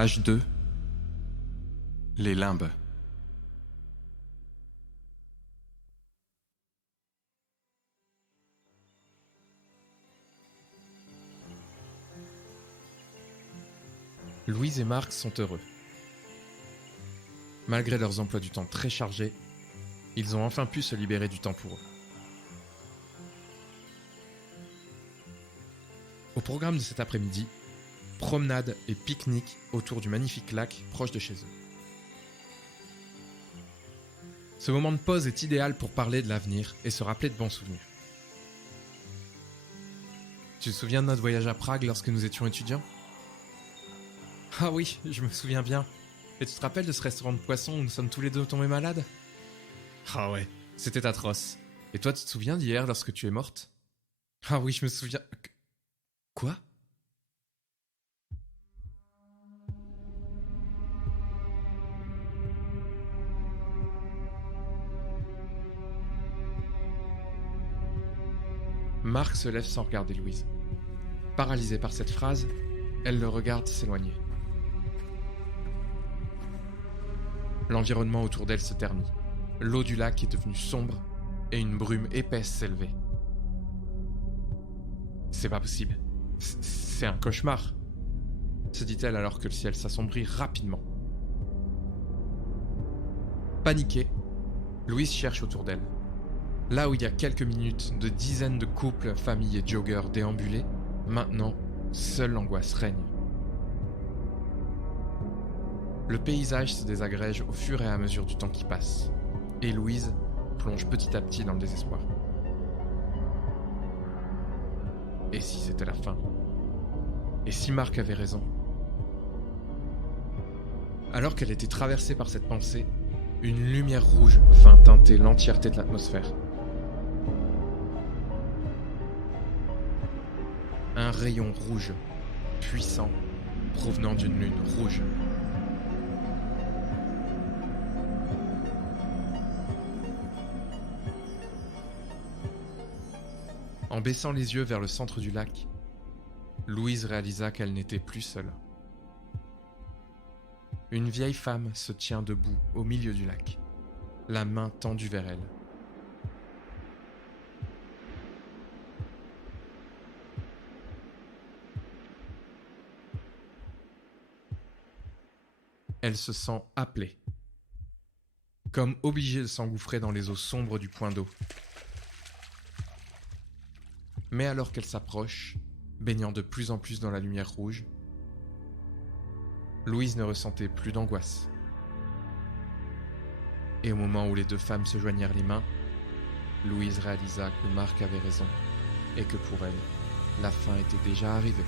Page 2. Les limbes. Louise et Marc sont heureux. Malgré leurs emplois du temps très chargés, ils ont enfin pu se libérer du temps pour eux. Au programme de cet après-midi, promenade et pique-nique autour du magnifique lac proche de chez eux. Ce moment de pause est idéal pour parler de l'avenir et se rappeler de bons souvenirs. Tu te souviens de notre voyage à Prague lorsque nous étions étudiants ? Ah oui, je me souviens bien. Et tu te rappelles de ce restaurant de poissons où nous sommes tous les deux tombés malades ? Ah ouais, c'était atroce. Et toi, tu te souviens d'hier lorsque tu es morte ? Ah oui, je me souviens... Quoi ? Marc se lève sans regarder Louise. Paralysée par cette phrase, elle le regarde s'éloigner. L'environnement autour d'elle se ternit. L'eau du lac est devenue sombre et une brume épaisse s'élevait. C'est pas possible. C'est un cauchemar, se dit-elle alors que le ciel s'assombrit rapidement. Paniquée, Louise cherche autour d'elle. Là où il y a quelques minutes, de dizaines de couples, familles et joggeurs déambulaient, maintenant, seule l'angoisse règne. Le paysage se désagrège au fur et à mesure du temps qui passe, et Louise plonge petit à petit dans le désespoir. Et si c'était la fin ? Et si Marc avait raison ? Alors qu'elle était traversée par cette pensée, une lumière rouge vint teinter l'entièreté de l'atmosphère. Un rayon rouge, puissant, provenant d'une lune rouge. En baissant les yeux vers le centre du lac, Louise réalisa qu'elle n'était plus seule. Une vieille femme se tient debout au milieu du lac, la main tendue vers elle. Elle se sent appelée, comme obligée de s'engouffrer dans les eaux sombres du point d'eau. Mais alors qu'elle s'approche, baignant de plus en plus dans la lumière rouge, Louise ne ressentait plus d'angoisse. Et au moment où les deux femmes se joignirent les mains, Louise réalisa que Marc avait raison et que pour elle, la fin était déjà arrivée.